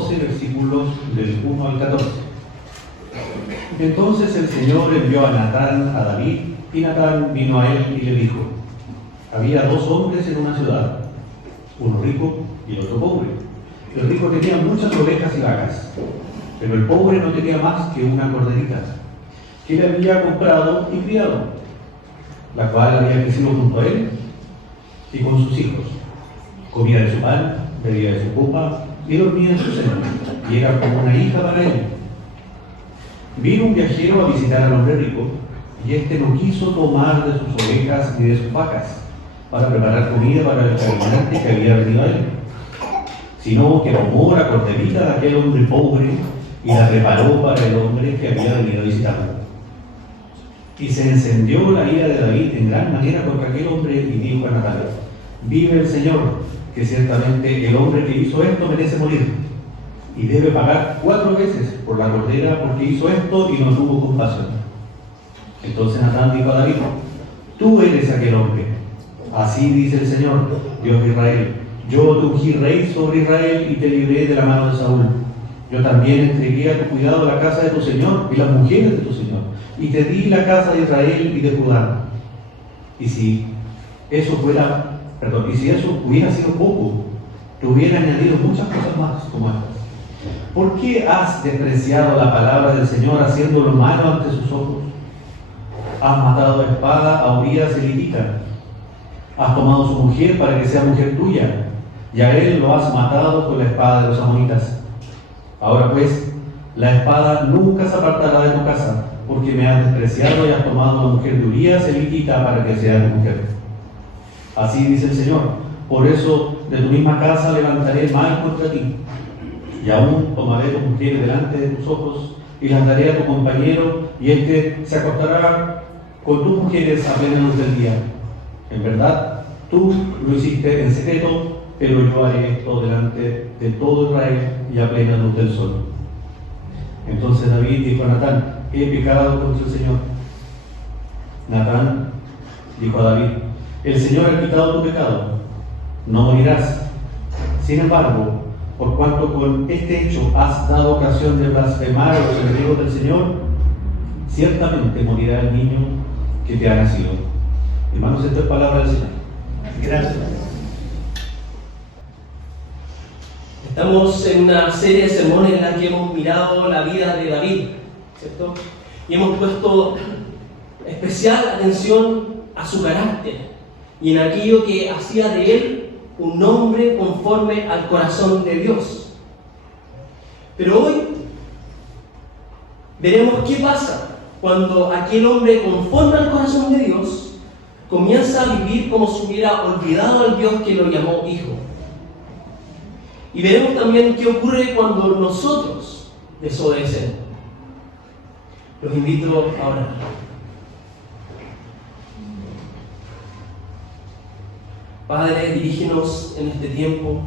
12, versículos del 1 al 14. Entonces el Señor envió a Natán a David, y Natán vino a él y le dijo: había dos hombres en una ciudad, uno rico y otro pobre. El rico tenía muchas ovejas y vacas, pero el pobre no tenía más que una corderita, que le había comprado y criado, la cual había crecido junto a él y con sus hijos. Comía de su pan, bebía de su copa y dormía en su seno, y era como una hija para él. Vino un viajero a visitar al hombre rico, y éste no quiso tomar de sus ovejas ni de sus vacas para preparar comida para el caminante que había venido a él, sino que tomó la corderita de aquel hombre pobre y la preparó para el hombre que había venido a visitarlo. Y se encendió la ira de David en gran manera contra aquel hombre, y dijo a Natán: vive el Señor, que ciertamente el hombre que hizo esto merece morir, y debe pagar 4 veces por la cordera, porque hizo esto y no tuvo compasión. Entonces Natán dijo a David: tú eres aquel hombre. Así dice el Señor, Dios de Israel: yo te ungí rey sobre Israel y te libré de la mano de Saúl. Yo también entregué a tu cuidado la casa de tu Señor y las mujeres de tu Señor, y te di la casa de Israel y de Judá. Y si eso hubiera sido poco, te hubiera añadido muchas cosas más como estas. ¿Por qué has despreciado la palabra del Señor, haciendo lo malo ante sus ojos? Has matado a espada a Urías elitita. Has tomado su mujer para que sea mujer tuya, y a él lo has matado con la espada de los amonitas. Ahora pues, la espada nunca se apartará de tu casa, porque me has despreciado y has tomado la mujer de Urías elitita para que sea tu mujer. Así dice el Señor: por eso de tu misma casa levantaré mal contra ti, y aún tomaré tu mujer delante de tus ojos, y las daré a tu compañero, y éste se acostará con tus mujeres a plena luz del día. En verdad, tú lo hiciste en secreto, pero yo haré esto delante de todo Israel y a plena luz del sol. Entonces David dijo a Natán: he pecado contra el Señor. Natán dijo a David: el Señor ha quitado tu pecado, no morirás. Sin embargo, por cuanto con este hecho has dado ocasión de blasfemar a los enemigos del Señor, ciertamente morirá el niño que te ha nacido. Hermanos, esta es palabra del Señor. Gracias. Estamos en una serie de sermones en la que hemos mirado la vida de David, ¿cierto? Y hemos puesto especial atención a su carácter y en aquello que hacía de él un hombre conforme al corazón de Dios. Pero hoy veremos qué pasa cuando aquel hombre conforme al corazón de Dios comienza a vivir como si hubiera olvidado al Dios que lo llamó hijo. Y veremos también qué ocurre cuando nosotros desobedecemos. Los invito a orar. Padre, dirígenos en este tiempo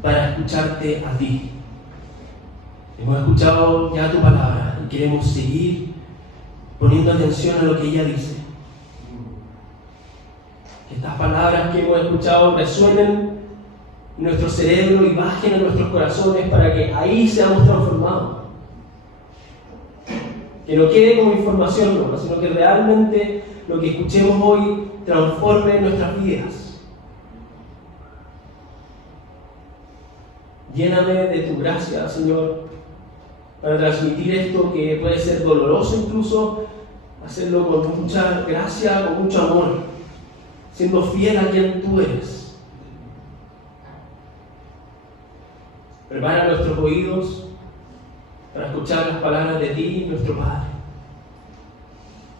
para escucharte a ti. Hemos escuchado ya tu palabra y queremos seguir poniendo atención a lo que ella dice. Que estas palabras que hemos escuchado resuenen en nuestro cerebro y bajen en nuestros corazones para que ahí seamos transformados. Que no quede como información, no, sino que realmente lo que escuchemos hoy transforme nuestras vidas. Lléname de tu gracia, Señor, para transmitir esto que puede ser doloroso incluso, hacerlo con mucha gracia, con mucho amor, siendo fiel a quien tú eres. Prepara nuestros oídos para escuchar las palabras de ti, nuestro Padre,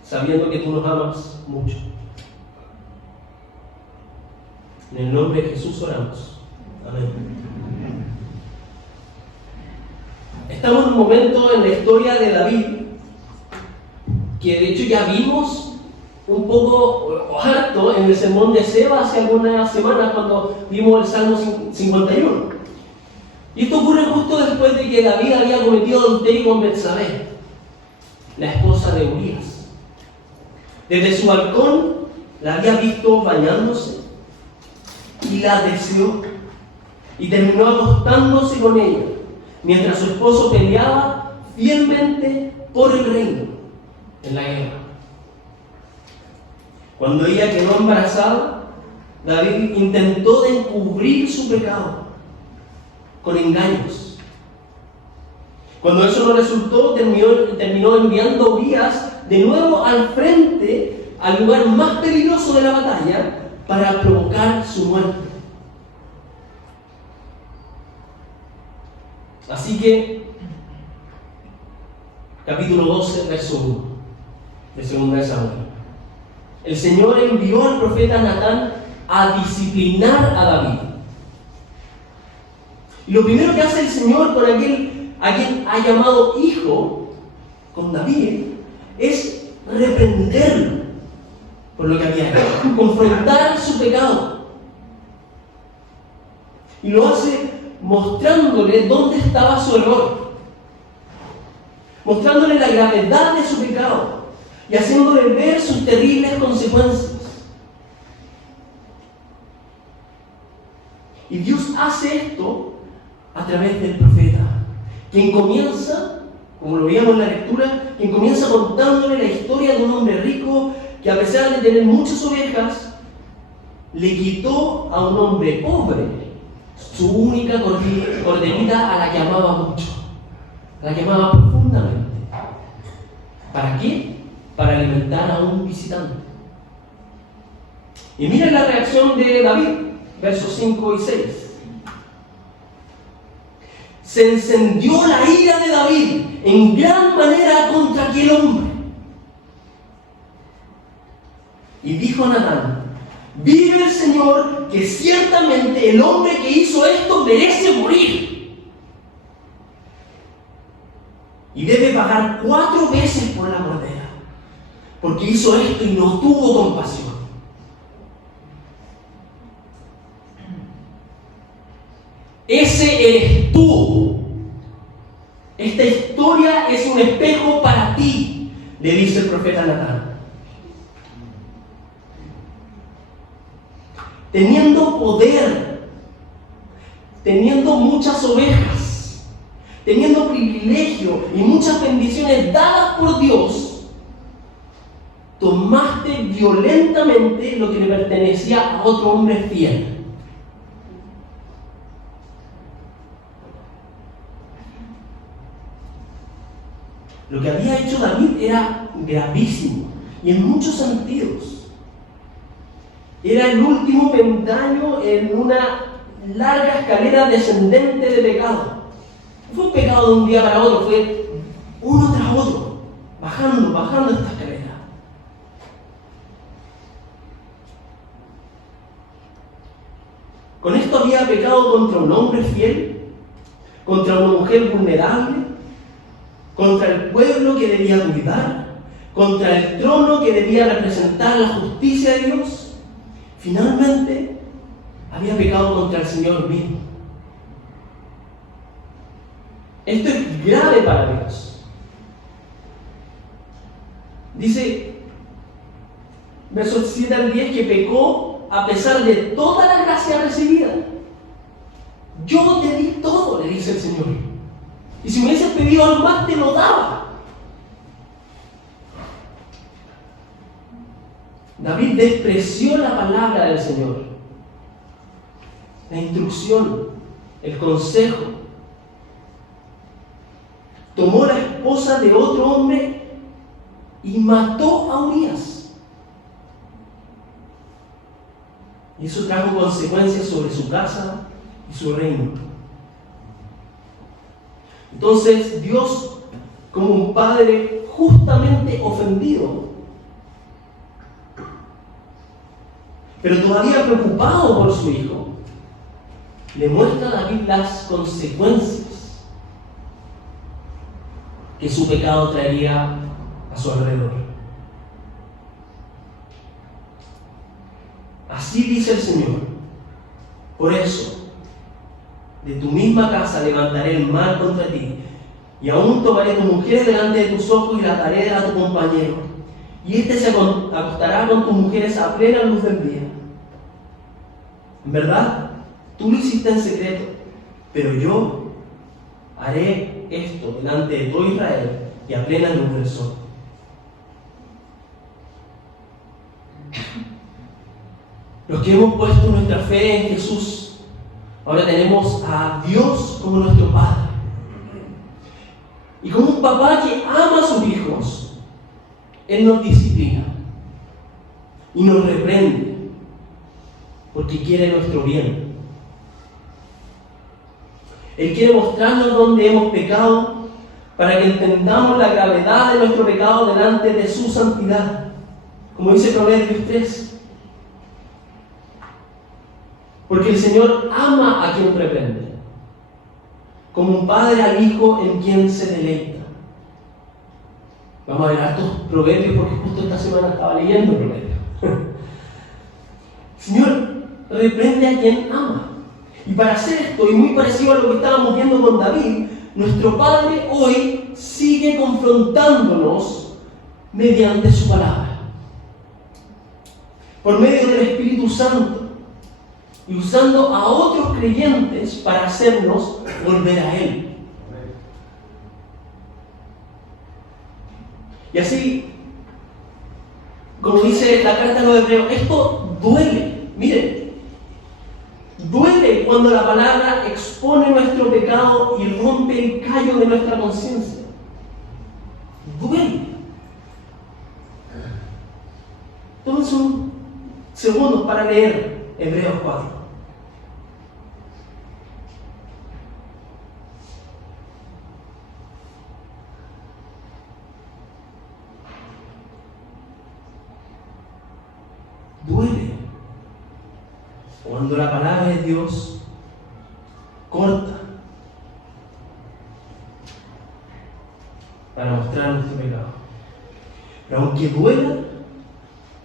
sabiendo que tú nos amas mucho. En el nombre de Jesús oramos. Amén. Estamos en un momento en la historia de David que de hecho ya vimos un poco harto en el sermón de Seba hace algunas semanas cuando vimos el Salmo 51. Y esto ocurre justo después de que David había cometido adulterio con Betsabé, la esposa de Urías. Desde su balcón la había visto bañándose y la deseó y terminó acostándose con ella. mientras su esposo peleaba fielmente por el reino en la guerra. Cuando ella quedó embarazada, David intentó de encubrir su pecado con engaños. Cuando eso no resultó, terminó enviando a Urías de nuevo al frente, al lugar más peligroso de la batalla, para provocar su muerte. Así que, capítulo 12, verso 1, de 2 Samuel. El Señor envió al profeta Natán a disciplinar a David. Y lo primero que hace el Señor con aquel a quien ha llamado hijo, con David, es reprenderlo por lo que había hecho, confrontar su pecado. Y lo hace mostrándole dónde estaba su error, mostrándole la gravedad de su pecado y haciéndole ver sus terribles consecuencias. Y Dios hace esto a través del profeta, quien comienza, como lo veíamos en la lectura, quien comienza contándole la historia de un hombre rico que, a pesar de tener muchas ovejas, le quitó a un hombre pobre su única corderita, a la que amaba mucho, a la que amaba profundamente. ¿Para qué? Para alimentar a un visitante. Y miren la reacción de David, versos 5 y 6. Se encendió la ira de David en gran manera contra aquel hombre. Y dijo a Natán: vive el Señor, que ciertamente el hombre que hizo esto merece morir. Y debe pagar 4 veces por la mordida, porque hizo esto y no tuvo compasión. Ese eres tú. Esta historia es un espejo para ti, le dice el profeta Natán. Teniendo poder, teniendo muchas ovejas, teniendo privilegio y muchas bendiciones dadas por Dios, tomaste violentamente lo que le pertenecía a otro hombre fiel. Lo que había hecho David era gravísimo, y en muchos sentidos. Era el último peldaño en una larga escalera descendente de pecado. No fue un pecado de un día para otro, fue uno tras otro, bajando esta escalera. Con esto había pecado contra un hombre fiel, contra una mujer vulnerable, contra el pueblo que debía cuidar, contra el trono que debía representar la justicia de Dios. Finalmente, había pecado contra el Señor mismo. Esto es grave para Dios. Dice, versos 7 al 10, que pecó a pesar de toda la gracia recibida. Yo te di todo, le dice el Señor. Y si me hubieses pedido algo más, te lo daba. David despreció la palabra del Señor, la instrucción, el consejo. Tomó la esposa de otro hombre y mató a Urías. Y eso trajo consecuencias sobre su casa y su reino. Entonces Dios, como un padre justamente ofendido, pero todavía preocupado por su hijo, le muestra a David las consecuencias que su pecado traería a su alrededor. Así dice el Señor: por eso, de tu misma casa levantaré el mal contra ti, y aún tomaré tus mujeres delante de tus ojos y las daré a tu compañero, y éste se acostará con tus mujeres a plena luz del día. En verdad, tú lo hiciste en secreto, pero yo haré esto delante de todo Israel y a plena luz del sol. Los que hemos puesto nuestra fe en Jesús, ahora tenemos a Dios como nuestro Padre. Y como un papá que ama a sus hijos, Él nos disciplina y nos reprende porque quiere nuestro bien. Él quiere mostrarnos dónde hemos pecado para que entendamos la gravedad de nuestro pecado delante de su santidad, como dice Proverbios 3. Porque el Señor ama a quien reprende, como un padre al hijo en quien se deleita. Vamos a ver hartos proverbios porque justo esta semana estaba leyendo proverbios. El Señor reprende a quien ama. Y para hacer esto, y muy parecido a lo que estábamos viendo con David, nuestro Padre hoy sigue confrontándonos mediante su palabra, por medio del Espíritu Santo, y usando a otros creyentes para hacernos volver a Él. Y así, como dice la carta a los Hebreos, esto duele. Miren, duele cuando la palabra expone nuestro pecado y rompe el callo de nuestra conciencia. Duele. Tómense un segundo para leer Hebreos 4. Duele cuando la palabra de Dios corta para mostrar nuestro pecado. Pero aunque duela,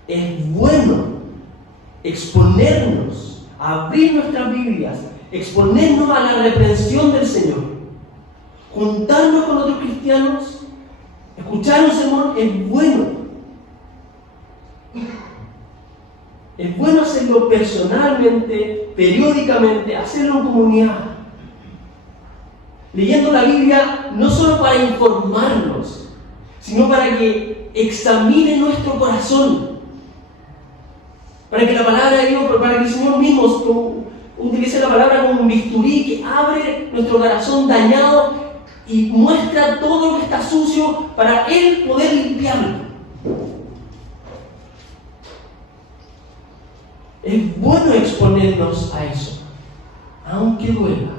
es bueno exponernos, abrir nuestras Biblias, exponernos a la reprensión del Señor, juntarnos con otros cristianos, escuchar un sermón. Es bueno. Es bueno hacerlo personalmente, periódicamente, hacerlo en comunidad. Leyendo la Biblia no solo para informarnos, sino para que examine nuestro corazón. Para que la palabra de Dios, para que el Señor mismo utilice la palabra como un bisturí que abre nuestro corazón dañado y muestra todo lo que está sucio para Él poder limpiarlo. Es bueno exponernos a eso, aunque duela.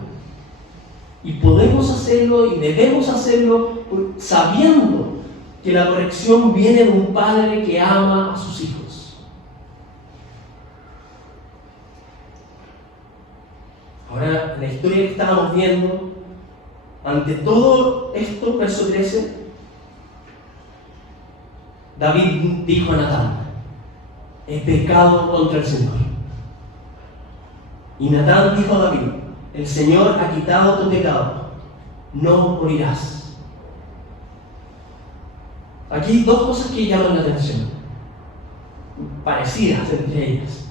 Y podemos hacerlo y debemos hacerlo sabiendo que la corrección viene de un padre que ama a sus hijos. Ahora, la historia que estábamos viendo, ante todo esto, verso 13, David dijo a Natán: he pecado contra el Señor. Y Natán dijo a David: el Señor ha quitado tu pecado, no morirás. Aquí hay dos cosas que llaman la atención, parecidas entre ellas.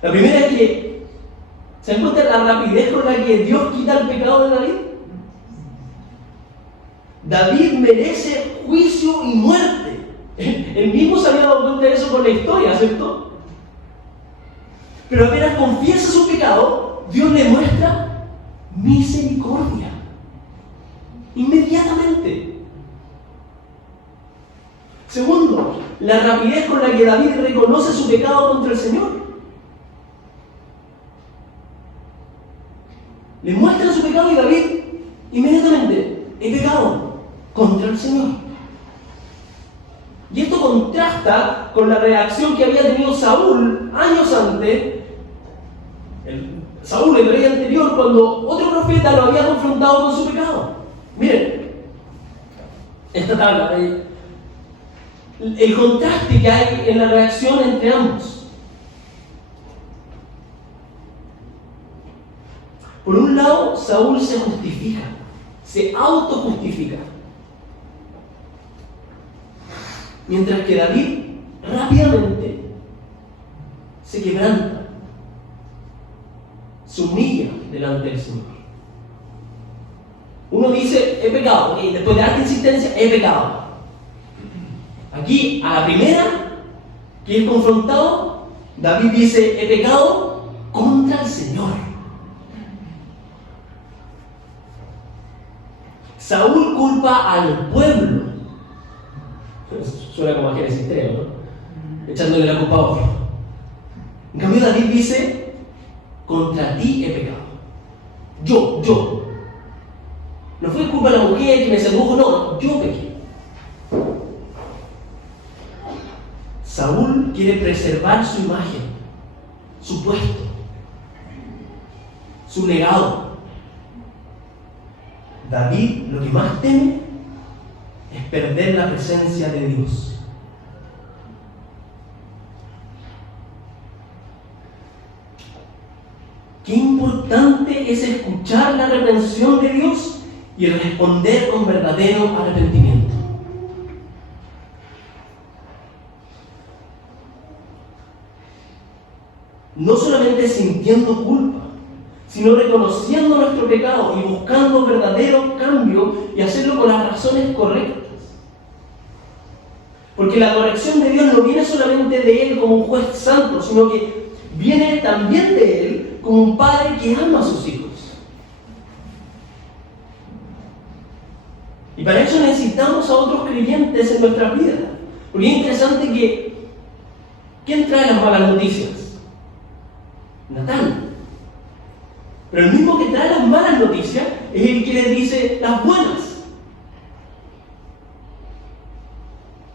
La primera es que se encuentra la rapidez con la que Dios quita el pecado de David. David merece juicio y muerte. Él mismo se había dado cuenta de eso por la historia, ¿cierto? Pero apenas confiesa su pecado, Dios le muestra misericordia. Inmediatamente. Segundo, la rapidez con la que David reconoce su pecado contra el Señor. Le muestra su pecado y David inmediatamente: he pecado contra el Señor. Y esto contrasta con la reacción que había tenido Saúl años antes, Saúl, el rey anterior, cuando otro profeta lo había confrontado con su pecado. Miren, esta tabla, el contraste que hay en la reacción entre ambos. Por un lado, Saúl se justifica, se autojustifica. Mientras que David rápidamente se quebranta, se humilla delante del Señor. Uno uno dice, he pecado, y después de harta insistencia, he pecado. Aquí, a la primera que es confrontado, David dice, he pecado contra el Señor. Saúl culpa al pueblo. Suena como a Génesis 3, ¿no? Echándole la culpa a otro. En cambio, David dice, contra ti he pecado. Yo. No fue culpa de la mujer que me sedujo, no, yo pequé. Saúl quiere preservar su imagen, su puesto, su legado. David lo que más teme es perder la presencia de Dios. Qué importante es escuchar la reprensión de Dios y responder con verdadero arrepentimiento. No solamente sintiendo culpa, sino reconociendo nuestro pecado y buscando verdadero cambio y hacerlo con las razones correctas. Porque la corrección de Dios no viene solamente de Él como un juez santo, sino que viene también de Él como un padre que ama a sus hijos. Y para eso necesitamos a otros creyentes en nuestra vida. Porque es interesante que ¿quién trae las malas noticias? Natán. Pero el mismo que trae las malas noticias es el que le dice las buenas.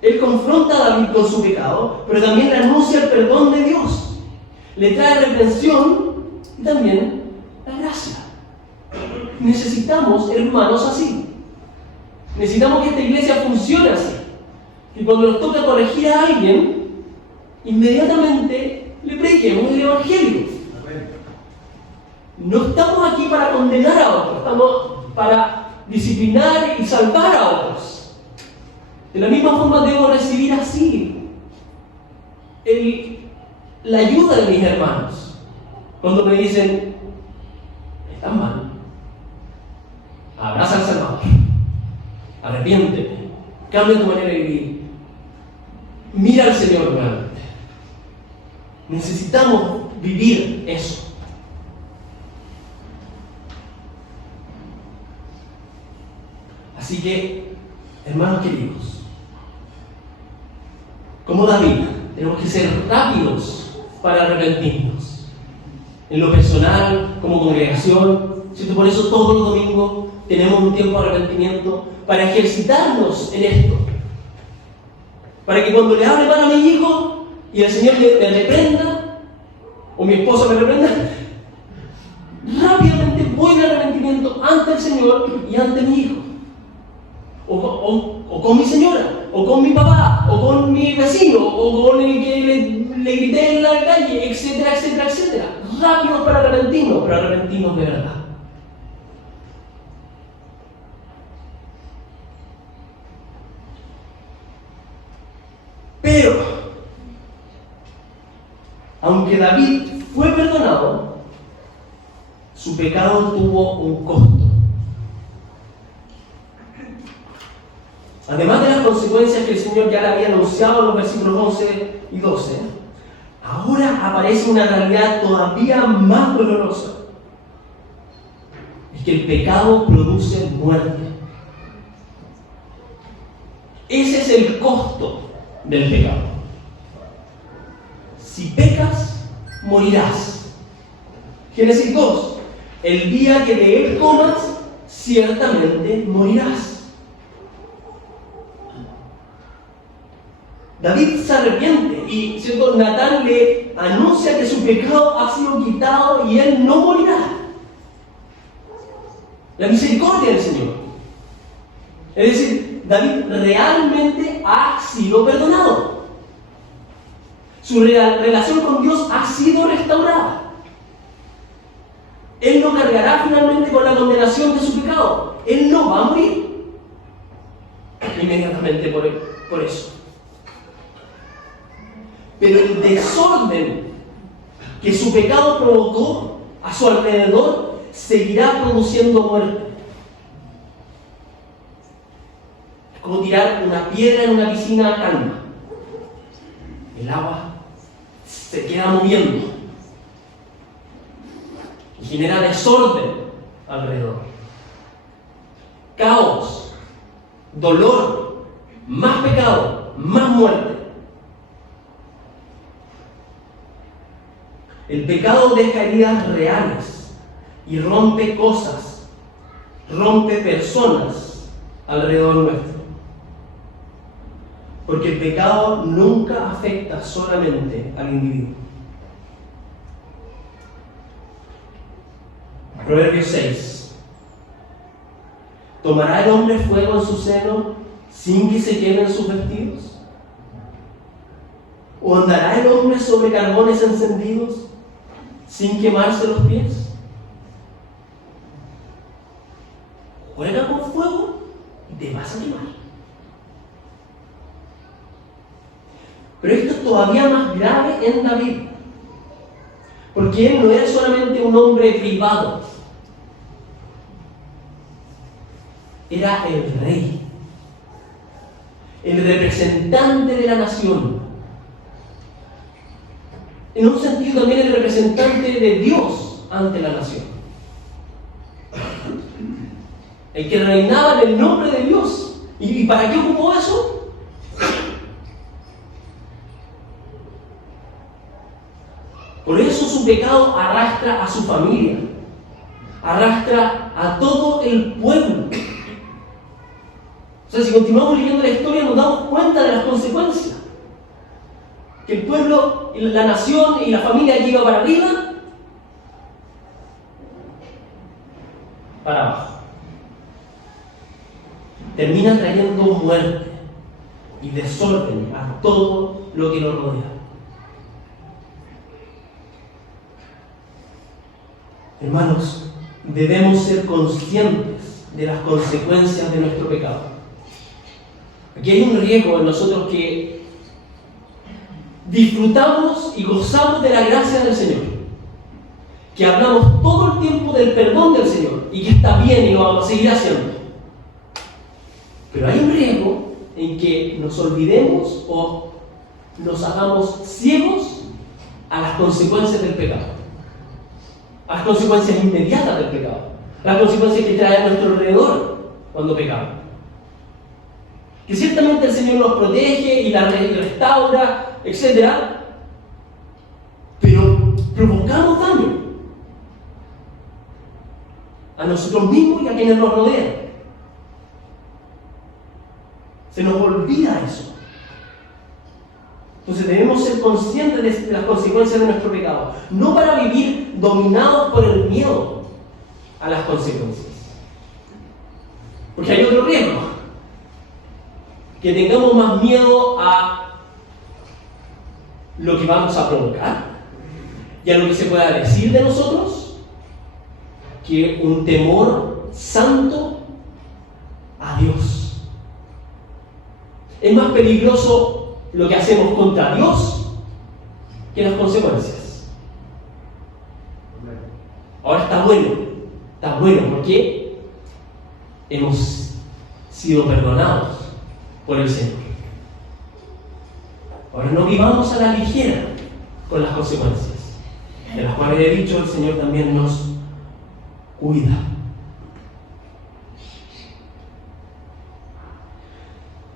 Él confronta a David con su pecado, pero también le anuncia el perdón de Dios. Le trae reprensión y también la gracia. Necesitamos hermanos así. Necesitamos que esta iglesia funcione así. Que cuando nos toca corregir a alguien, inmediatamente le prediquemos el Evangelio. No estamos aquí para condenar a otros, estamos para disciplinar y salvar a otros. De la misma forma debo recibir así la ayuda de mis hermanos. Cuando me dicen, estás mal, abraza al Salvador, arrepiéntete, cambia tu manera de vivir, mira al Señor nuevamente. Necesitamos vivir eso. Así que, hermanos queridos, como David, tenemos que ser rápidos para arrepentirnos. En lo personal, como congregación, ¿cierto? Por eso todos los domingos tenemos un tiempo de arrepentimiento para ejercitarnos en esto. Para que cuando le hable mal a mi hijo y el Señor me reprenda, o mi esposa me reprenda, rápidamente voy en arrepentimiento ante el Señor y ante mi hijo. O con mi señora, o con mi papá, o con mi vecino, o con el que le grité en la calle, etcétera, etcétera, etcétera. Rápidos para arrepentirnos, pero arrepentirnos de verdad. Pero, aunque David fue perdonado, su pecado tuvo un costo. Además de las consecuencias que el Señor ya le había anunciado en los versículos 11 y 12, ahora aparece una realidad todavía más dolorosa. Es que el pecado produce muerte. Ese es el costo del pecado. Si pecas, morirás. Génesis 2. El día que de él comas, ciertamente morirás. David se arrepiente y ¿cierto? Natán le anuncia que su pecado ha sido quitado y él no morirá. La misericordia del Señor. Es decir, David realmente ha sido perdonado. Su relación con Dios ha sido restaurada. Él no cargará finalmente con la condenación de su pecado. Él no va a morir inmediatamente por eso. Pero el desorden que su pecado provocó a su alrededor seguirá produciendo muerte. como tirar una piedra en una piscina calma. El agua se queda moviendo y genera desorden alrededor. Caos, dolor, más pecado, más muerte. El pecado deja heridas reales y rompe cosas, rompe personas alrededor nuestro. Porque el pecado nunca afecta solamente al individuo. Proverbios 6. ¿Tomará el hombre fuego en su seno sin que se quemen sus vestidos? ¿O andará el hombre sobre carbones encendidos sin quemarse los pies? Juega con fuego y te vas a quemar. Pero esto es todavía más grave en David, porque él no era solamente un hombre privado, era el rey, el representante de la nación, en un sentido también el representante de Dios ante la nación, el que reinaba en el nombre de Dios. ¿Y para qué ocupó eso? Por eso su pecado arrastra a su familia, arrastra a todo el pueblo. O sea, si continuamos leyendo la historia nos damos cuenta de las consecuencias. Que el pueblo, la nación y la familia lleva para arriba, para abajo. Termina trayendo muerte y desorden a todo lo que lo rodea. Hermanos, debemos ser conscientes de las consecuencias de nuestro pecado. Aquí hay un riesgo en nosotros que disfrutamos y gozamos de la gracia del Señor, que hablamos todo el tiempo del perdón del Señor y que está bien y lo vamos a seguir haciendo. Pero hay un riesgo en que nos olvidemos o nos hagamos ciegos a las consecuencias del pecado, a las consecuencias inmediatas del pecado, las consecuencias que trae a nuestro alrededor cuando pecamos. Que ciertamente el Señor nos protege y la restaura, etc. Pero provocamos daño a nosotros mismos y a quienes nos rodean. Se nos olvida eso. Entonces debemos ser conscientes de las consecuencias de nuestro pecado, no para vivir dominados por el miedo a las consecuencias. Porque hay otro riesgo, que tengamos más miedo a lo que vamos a provocar y a lo que se pueda decir de nosotros, que un temor santo a Dios. Es más peligroso lo que hacemos contra Dios que las consecuencias. Ahora está bueno porque hemos sido perdonados por el Señor. Ahora no vivamos a la ligera con las consecuencias, de las cuales he dicho el Señor también nos cuida.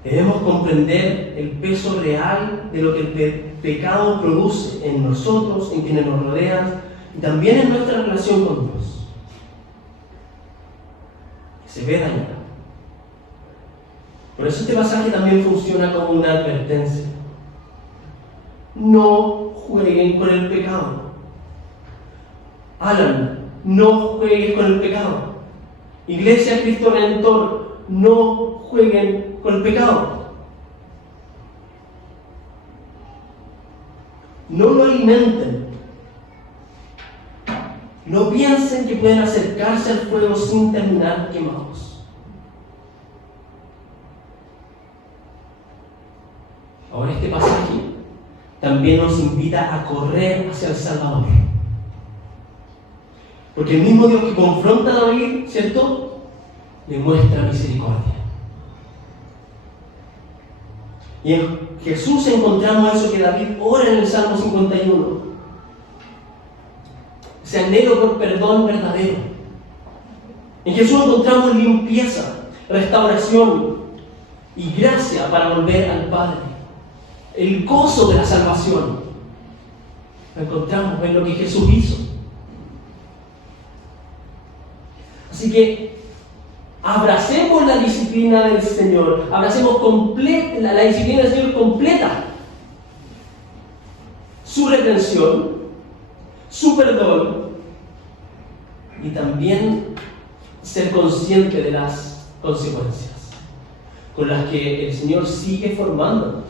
Debemos comprender el peso real de lo que el pecado produce en nosotros, en quienes nos rodean y también en nuestra relación con Dios, que se ve dañada. Por eso este pasaje también funciona como una advertencia. No jueguen con el pecado. Alan, no juegues con el pecado. Iglesia Cristo Redentor, no jueguen con el pecado. No lo alimenten. No piensen que pueden acercarse al fuego sin terminar quemados. Ahora este pasaje también nos invita a correr hacia el Salvador. Porque el mismo Dios que confronta a David, ¿cierto?, le muestra misericordia. Y en Jesús encontramos eso que David ora en el Salmo 51. Ese anhelo por perdón verdadero. En Jesús encontramos limpieza, restauración y gracia para volver al Padre. El gozo de la salvación lo encontramos en lo que Jesús hizo. Así que abracemos la disciplina del Señor, abracemos la disciplina del Señor completa. Su redención, su perdón y también ser consciente de las consecuencias con las que el Señor sigue formándonos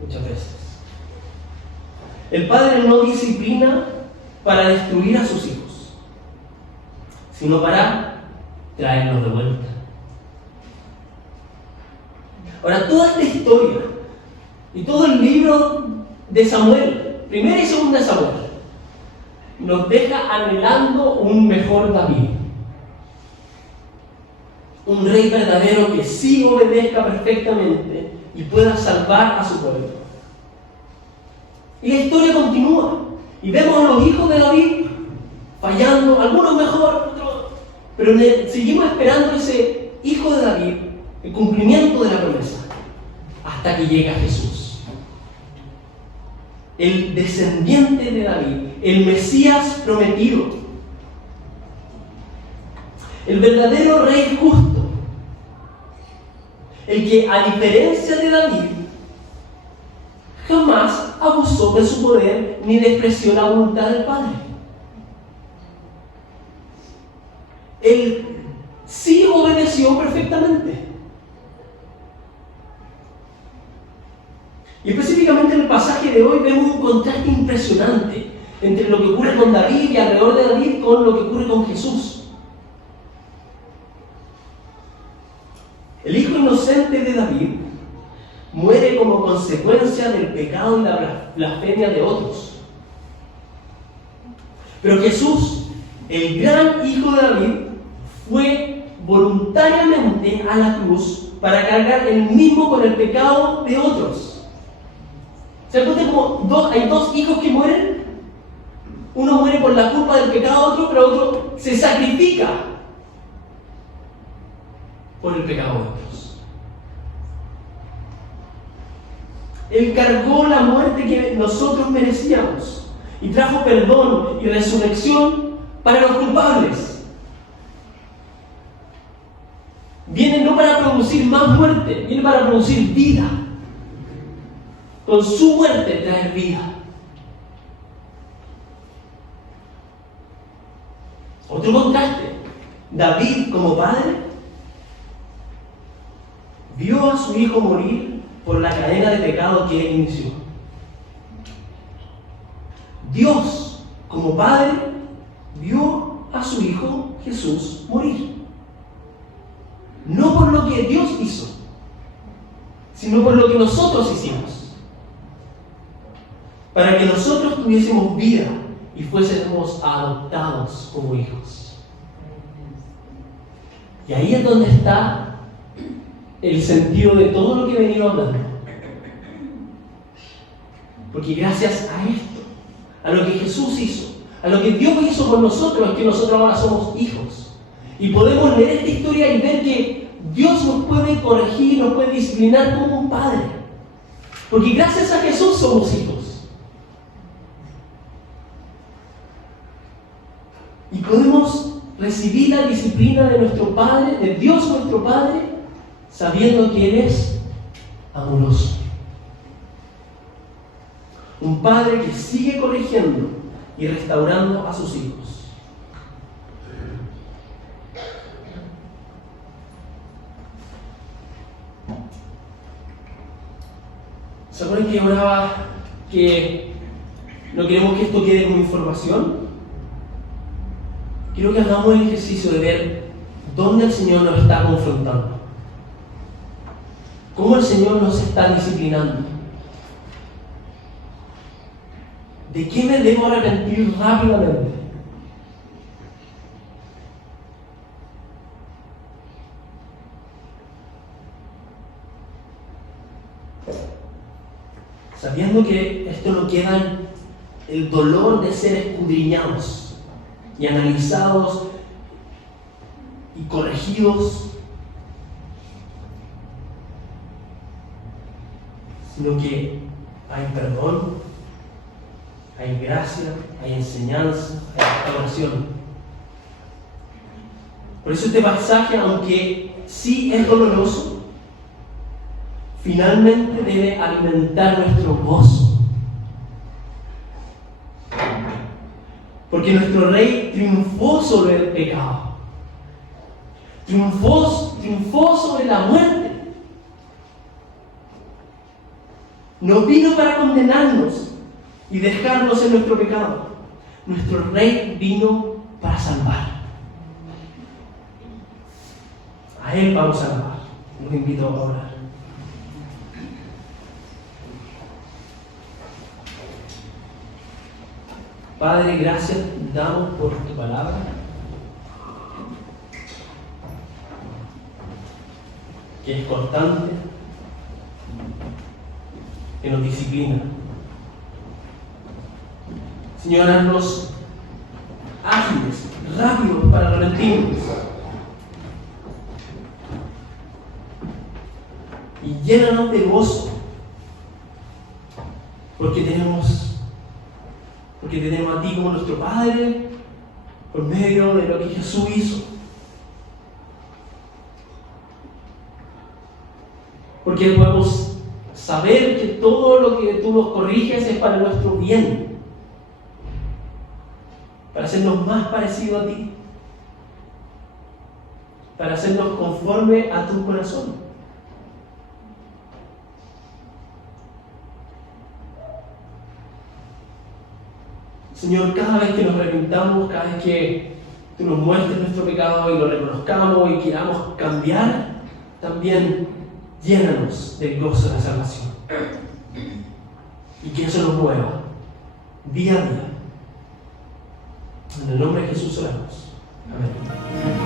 muchas veces. El Padre no disciplina para destruir a sus hijos, sino para traerlos de vuelta. Ahora, toda esta historia y todo el libro de Samuel, primera y segunda de Samuel, nos deja anhelando un mejor David. Un rey verdadero que sí obedezca perfectamente y pueda salvar a su pueblo. Y la historia continúa. Y vemos a los hijos de David fallando, algunos mejor, otros. Pero seguimos esperando ese hijo de David, el cumplimiento de la promesa, hasta que llega Jesús. El descendiente de David, el Mesías prometido. El verdadero rey justo. El que, a diferencia de David, jamás abusó de su poder ni despreció la voluntad del Padre. Él sí obedeció perfectamente. Y específicamente en el pasaje de hoy vemos un contraste impresionante entre lo que ocurre con David y alrededor de David con lo que ocurre con Jesús. El hijo inocente de David muere como consecuencia del pecado y la blasfemia de otros. Pero Jesús, el gran hijo de David, fue voluntariamente a la cruz para cargar él mismo con el pecado de otros. ¿Se dan cuenta como hay dos hijos que mueren? Uno muere por la culpa del pecado de otro, pero otro se sacrifica por el pecado de otros. Él cargó la muerte que nosotros merecíamos y trajo perdón y resurrección para los culpables. Viene no para producir más muerte, viene para producir vida. Con su muerte traer vida. Otro contraste. David como padre vio a su hijo morir por la cadena de pecado que él inició. Dios, como Padre, vio a su Hijo Jesús morir. No por lo que Dios hizo, sino por lo que nosotros hicimos. Para que nosotros tuviésemos vida y fuésemos adoptados como hijos. Y ahí es donde está el sentido de todo lo que he venido hablando. Porque gracias a esto, a lo que Jesús hizo, a lo que Dios hizo con nosotros, es que nosotros ahora somos hijos. Y podemos leer esta historia y ver que Dios nos puede corregir, nos puede disciplinar como un padre. Porque gracias a Jesús somos hijos. Y podemos recibir la disciplina de nuestro Padre, de Dios nuestro Padre, sabiendo que Él es amoroso. Un padre que sigue corrigiendo y restaurando a sus hijos. ¿Se acuerdan que oraba que no queremos que esto quede como información? Quiero que hagamos el ejercicio de ver dónde el Señor nos está confrontando. ¿Cómo el Señor nos está disciplinando? ¿De qué me debo arrepentir rápidamente? sabiendo que esto no queda en el dolor de ser escudriñados y analizados y corregidos, sino que hay perdón, hay gracia, hay enseñanza, hay restauración. Por eso este pasaje, aunque sí es doloroso, finalmente debe alimentar nuestro gozo. Porque nuestro Rey triunfó sobre el pecado. Triunfó sobre la muerte. No vino para condenarnos y dejarnos en nuestro pecado. Nuestro Rey vino para salvar. A Él vamos a alabar. Los invito a orar. Padre, gracias damos por tu palabra. Que es constante, que nos disciplina. Señor, haznos ágiles, rápidos para arrepentirnos. Y llénanos de gozo, porque tenemos a ti como nuestro Padre, por medio de lo que Jesús hizo. Porque podemos saber que todo lo que tú nos corriges es para nuestro bien, para hacernos más parecidos a ti, para hacernos conforme a tu corazón. Señor, cada vez que nos arrepintamos, cada vez que tú nos muestres nuestro pecado y lo reconozcamos y queramos cambiar, también llénanos del gozo de la salvación. Y que eso nos mueva día a día. En el nombre de Jesús oramos. Amén.